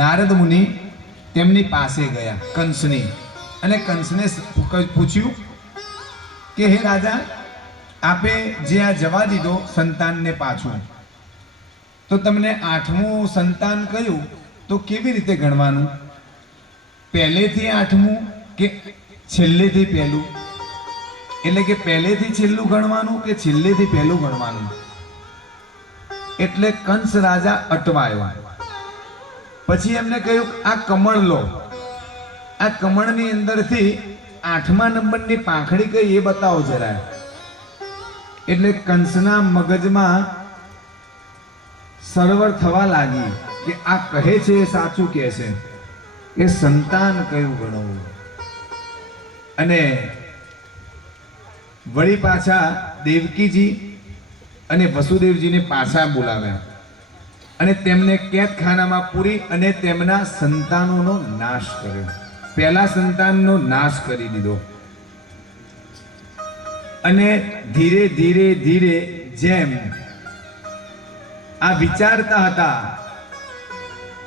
નારદ મુનિ તેમની પાસે ગયા કંસની, અને કંસને પૂછ્યું કે હે રાજા, આપે જે આ જવા દીધો સંતાનને પાછું, તો તમને 8મું સંતાન કયું, તો કેવી રીતે ગણવાનું? પહેલેથી 8મું કે છેલ્લેથી પહેલું? એટલે કે પહેલેથી છેલ્લું ગણવાનું કે છેલ્લેથી પહેલું ગણવાનું? એટલે કંસ રાજા અટવાયો. પછી એમને કહ્યું, આ કમળ લો, આ કમળની અંદરથી 8મા નંબરની પાંખડી કઈ એ બતાવો જરા. એટલે કંસના મગજમાં સરવર થવા લાગી કે આ કહે છે એ સાચું કહે છે, એ સંતાન કયું ગણવું. અને વળી પાછા દેવકીજી અને વસુદેવજીને પાછા બોલાવ્યા અને તેમને કેદખાનામાં પૂરી અને તેમના સંતાનોનો નાશ કર્યો. પહેલા સંતાનનો નાશ કરી દીધો. અને ધીરે ધીરે ધીરે જેમ આ વિચારતા હતા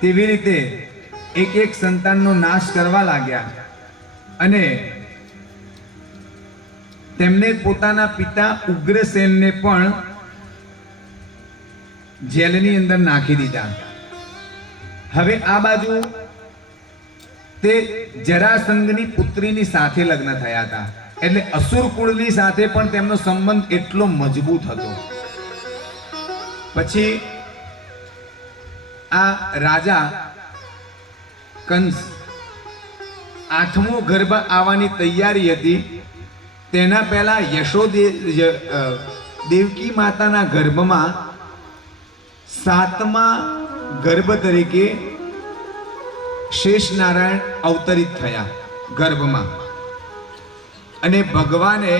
તેવી રીતે એક એક સંતાનનો નાશ કરવા લાગ્યા. અને તેમને પોતાના પિતા ઉગ્રસેનને પણ જેલની અંદર નાખી દીધા. હવે આ બાજુ તે જરાસંઘની પુત્રીની સાથે લગ્ન થયા હતા, એટલે અસુર કુળની સાથે પણ તેમનો સંબંધ એટલો મજબૂત હતો. પછી આ રાજા કંસ 8મો ગર્ભ આવવાની તૈયારી હતી, તેના પહેલા દેવકી માતાના ગર્ભમાં 7મા ગર્ભ તરીકે શેષ નારાયણ અવતરિત થયા ગર્ભમાં. અને ભગવાને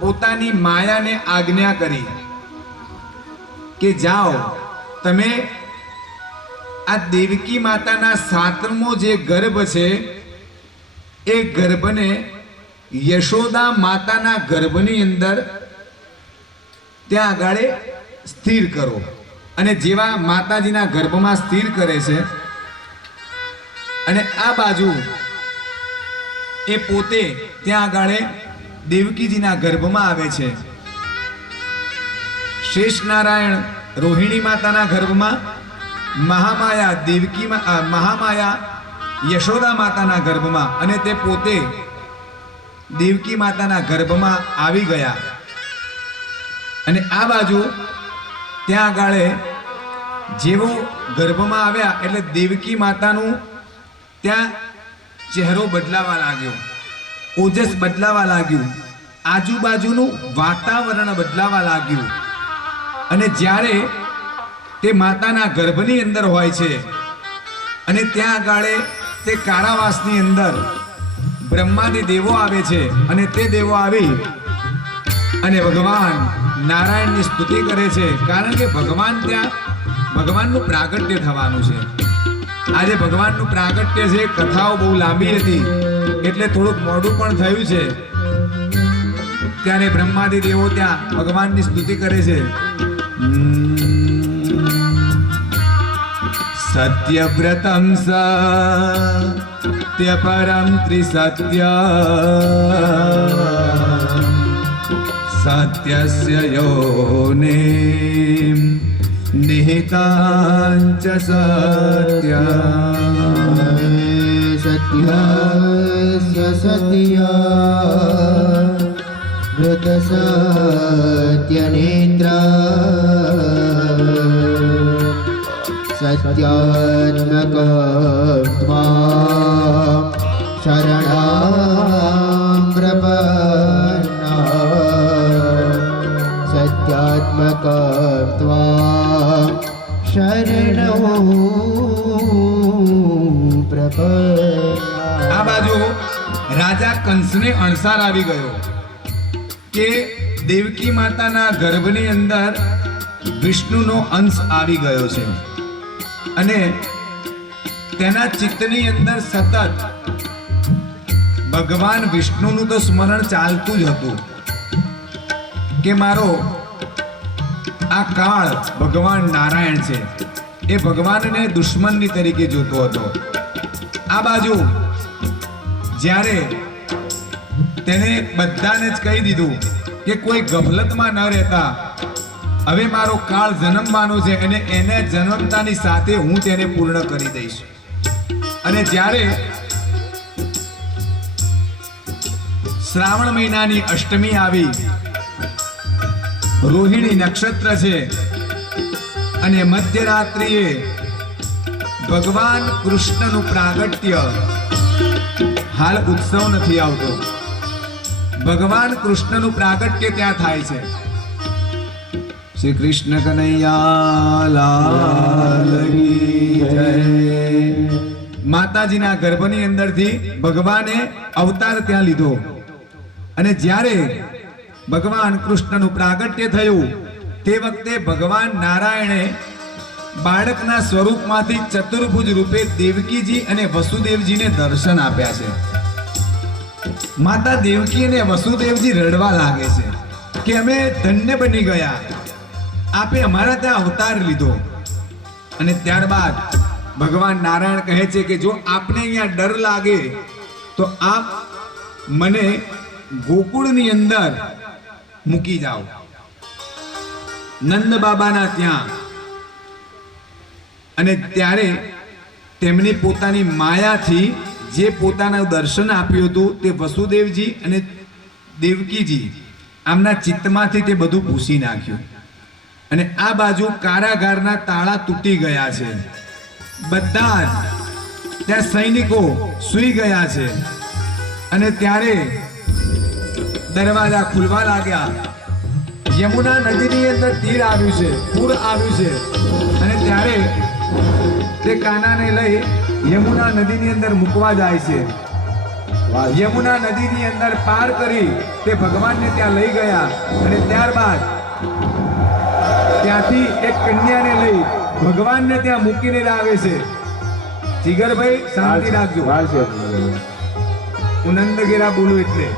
પોતાની માયાને આજ્ઞા કરી કે જાઓ તમે આ દેવકી માતાના 7મો જે ગર્ભ છે એ ગર્ભને યશોદા માતાના ગર્ભની અંદર ત્યાં આગળ સ્થિર કરો. અને જેવા માતાજીના ગર્ભમાં સ્થિર કરે છે, અને આ બાજુ એ પોતે ત્યાં આગળ દેવકીજીના ગર્ભમાં આવે છે. શેષ નારાયણ રોહિણી માતાના ગર્ભમાં, મહામાયા યશોદા માતાના ગર્ભમાં, અને તે પોતે દેવકી માતાના ગર્ભમાં આવી ગયા. અને આ બાજુ ત્યાં આગળ જેવો ગર્ભમાં આવ્યા એટલે દેવકી માતાનું ત્યાં ચહેરો બદલાવા લાગ્યો, ઓજસ બદલાવા લાગ્યું, આજુબાજુનું વાતાવરણ બદલાવા લાગ્યું. અને જ્યારે તે માતાના ગર્ભની અંદર હોય છે અને ત્યાં આગળ તે કારાવાસની અંદર બ્રહ્માદી દેવો આવે છે, અને તે દેવો આવી અને ભગવાન નારાયણની સ્તુતિ કરે છે. કારણ કે ભગવાન ત્યાં ભગવાનનું પ્રાગટ્ય થવાનું છે. આજે ભગવાનનું પ્રાગટ્ય છે. કથાઓ બહુ લાંબી હતી એટલે થોડુંક મોડું પણ થયું છે. ત્યારે બ્રહ્માદી દેવો ત્યાં ભગવાનની સ્તુતિ કરે છે. સત્યવ્રતમ સત્ય પરમ ત્રિસત્ય સત્યસ્ય યોનિ નિહિતાંચ સત્ય સત્યસ્ય સત્ય વૃત સત્યનેત્ર સત્યાત્મકત્વા શરણામ પ્રપન્ના સત્યાત્મકત્વા શરણો પ્રપન્ના. આ બાજુ રાજા કંસને અણસાર આવી ગયો કે દેવકી માતાના ગર્ભની અંદર વિષ્ણુનો અંશ આવી ગયો છે, અને તેના ચિત્તની અંદર સતત ભગવાન વિષ્ણુનું તો સ્મરણ ચાલતું જ હતું કે મારો આ કાળ ભગવાન નારાયણ છે, એ ભગવાનને દુશ્મનની તરીકે જોતો હતો. આ બાજુ જ્યારે તેને બધાને જ કહી દીધું કે કોઈ ગફલતમાં ન રહેતા, હવે મારો કાળ જન્મવાનો છે અને એને જન્મતાની સાથે હું તેને પૂર્ણ કરી દઈશ. અને જ્યારે શ્રાવણ મહિનાની અષ્ટમી આવી, રોહિણી નક્ષત્ર છે અને મધ્યરાત્રિએ ભગવાન કૃષ્ણનું પ્રાગટ્ય, હાલ ઉત્સવ નથી આવતો, ભગવાન કૃષ્ણનું પ્રાગટ્ય ત્યાં થાય છે. શ્રી કૃષ્ણ કનૈયા લાલ કી જય. માતાજીના ગર્ભની અંદરથી ભગવાને અવતાર ત્યાં લીધો અને જ્યારે ભગવાન કૃષ્ણનું પ્રાગટ્ય થયું તે વખતે ભગવાન નારાયણે બાળકના સ્વરૂપમાંથી ચતુર્ભુજ રૂપે દેવકીજી અને વસુદેવજીને દર્શન આપ્યા છે. માતા દેવકી અને વસુદેવજી રડવા લાગે છે કે અમે ધન્ય બની ગયા, આપે અમારા ત્યાં અવતાર લીધો. અને ત્યારબાદ ભગવાન નારાયણ કહે છે કે જો આપને અહીંયા ડર લાગે તો આપ મને ગોકુળની અંદર મૂકી જાઓ, નંદ બાબાના ત્યાં. અને ત્યારે તેમની પોતાની માયાથી જે પોતાનું દર્શન આપ્યું હતું તે વસુદેવજી અને દેવકીજી આમના ચિત્તમાંથી તે બધું ભૂસી નાખ્યું. અને આ બાજુ કારાગારના તાળા તૂટી ગયા છે, બધા જ ત્યાં સૈનિકો સૂઈ ગયા છે. અને ત્યારે દરવાજા ખુલવા લાગ્યા. યમુના નદીની અંદર તીર આવ્યું છે, પૂર આવ્યું છે. અને ત્યારે તે કાનાને લઈ યમુના નદીની અંદર મૂકવા જાય છે. યમુના નદીની અંદર પાર કરી તે ભગવાનને ત્યાં લઈ ગયા. અને ત્યારબાદ ત્યાંથી એક કન્યાને લઈ ભગવાનને ત્યાં મૂકીને લાવે છે. જીગરભાઈ શાંતિ રાખજો, હું નંદગીરા બોલું એટલે.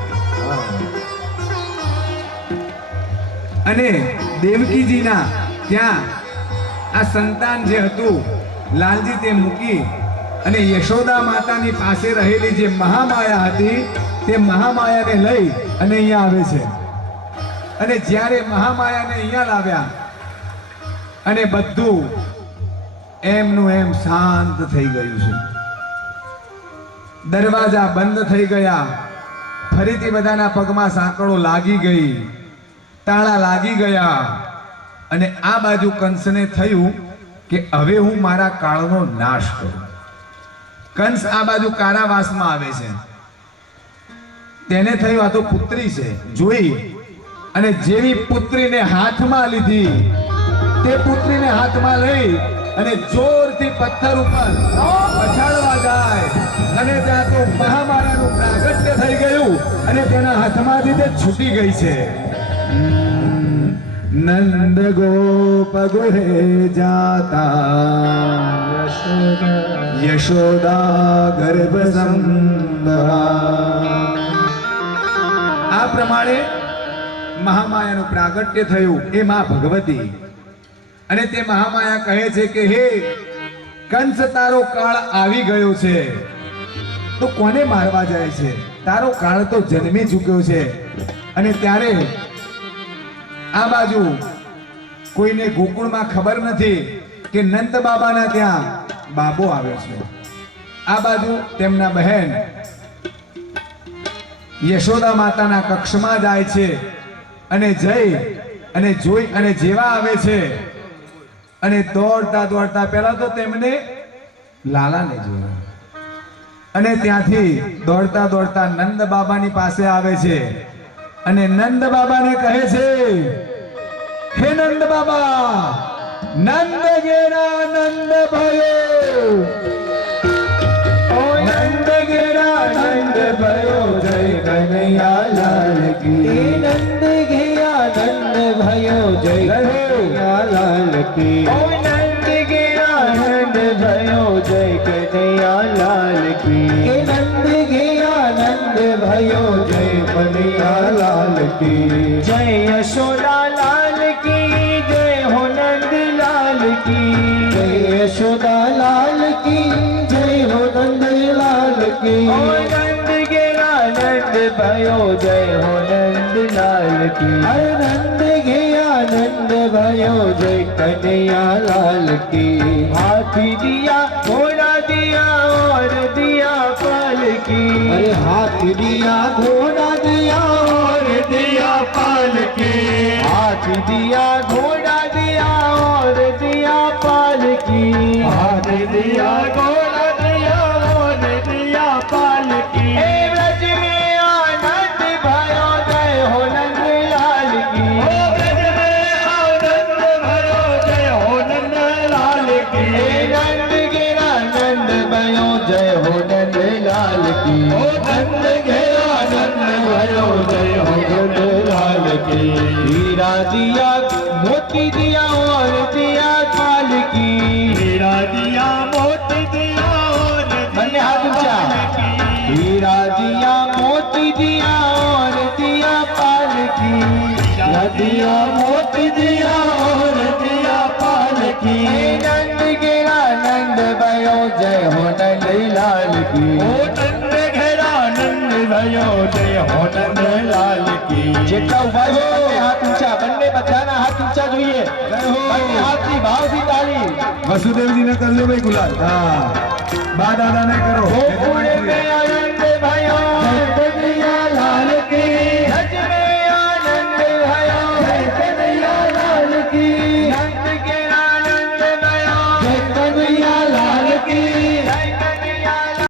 અને દેવકીજીના ત્યાં આ સંતાન જે હતું લાલજી તે મૂકી અને યશોદા માતાની પાસે રહેલી જે મહામાયા હતી તે મહામાયાને લઈ અને અહીંયા આવે છે. અને જ્યારે મહામાયાને અહીંયા લાવ્યા અને બધું એમનું એમ શાંત થઈ ગયું છે. દરવાજા બંધ થઈ ગયા, ફરીથી બધાના પગમાં સાંકળો લાગી ગઈ, તાળા લાગી ગયા. અને આ બાજુ કંસને થયું કે હવે હું મારા કાળનો નાશ કરું. કંસ આ બાજુ કારાવાસમાં આવે છે. તેને થયું આ તો પુત્રી છે, જોઈ અને જેવી પુત્રીને હાથમાં લીધી તે પુત્રીને હાથમાં લઈ અને જોરથી પથ્થર ઉપર પછાડવા જાય. અને ત્યાં તો મહામાયાનું પ્રાગટ્ય થઈ ગયું અને તેના હાથમાંથી તે છૂટી ગઈ છે. નંદ ગોપ ગૃહે જાતા યશોદા ગર્ભ સંભવા. આ પ્રમાણે મહામાયાનું પ્રાગટ્ય થયું એ માં ભગવતી. અને તે મહામાયા કહે છે કે હે કંસ, તારો કાળ આવી ગયો છે, તો કોને મારવા જાય છે? તારો કાળ તો જન્મી ચૂક્યો છે. અને ત્યારે આ બાજુ કોઈને ગોકુળમાં ખબર નથી કે નંદ બાબાના ત્યાં બાબો આવ્યો છે. આ બાજુ તેમના બહેન યશોદા માતાના કક્ષમાં જાય છે અને જઈ અને જોઈ અને જેવા આવે છે અને દોડતા દોડતા પહેલા તો તેમને લાલાને જોયા અને ત્યાંથી દોડતા દોડતા નંદ બાબાની પાસે આવે છે અને નંદ બાબાને કહે છે, હે નંદ બાબા, નંદ ગેરા નંદ ભયો, ઓ નંદ ગેરા નંદ ભયો, જય કનૈયા લાલ કી. નંદ ગયા નંદ भयो जय कन्हैया लाल की. ओ नंद गया नंद भयो जय कन्हैया लाल की. के नंद गया नंद भयो जय कन्हैया लाल की. जय यशोदा लाल की, जय हो नंद लाल की. जय की जय हो नंदलाल की ओ नंद गेला नंद भयो जय हो नंद लाल की अरे नंद गया नंद भयो जय कन्हैया लाल की हाथी दिया घोड़ा दिया और दिया पालकी अरे हाथ दिया घोड़ा दिया और दिया पालकी हाथी दिया घोड़ा दिया और दिया पालकी हाथ दिया घोड़ा दिया और दिया पालकी हे ब्रज में आनंद भयो जय हो नंद लाल की ओ ब्रज में आनंद भयो जय हो नंद लाल की हे नंद गिरा नंद भयो जय हो नंद लाल की ओ नंद गया नंद भयो जय हो नंद लाल की हीरा दिया मोती दिया और दिया पालकी हीरा दिया मोती दिया और बन्ने हाथ ऊंचा हीरा दिया मोती दिया और दिया पालकी हीरा दिया मोती दिया और दिया पालकी हे नंद गिरा नंद भयो जय हो नंद लाल की ओ नंद घेरा नंद भयो जय हो नंद लाल की જેટલા ઉભા છે બંને હાથ ઊંચા બંને બધાના હાથ ઊંચા જોઈએ બંને હાથની ભાવથી તાળી વસુદેવજીને કરજો ભાઈ ગુલાલ હા બા દાદાને કરો ગોકુળ में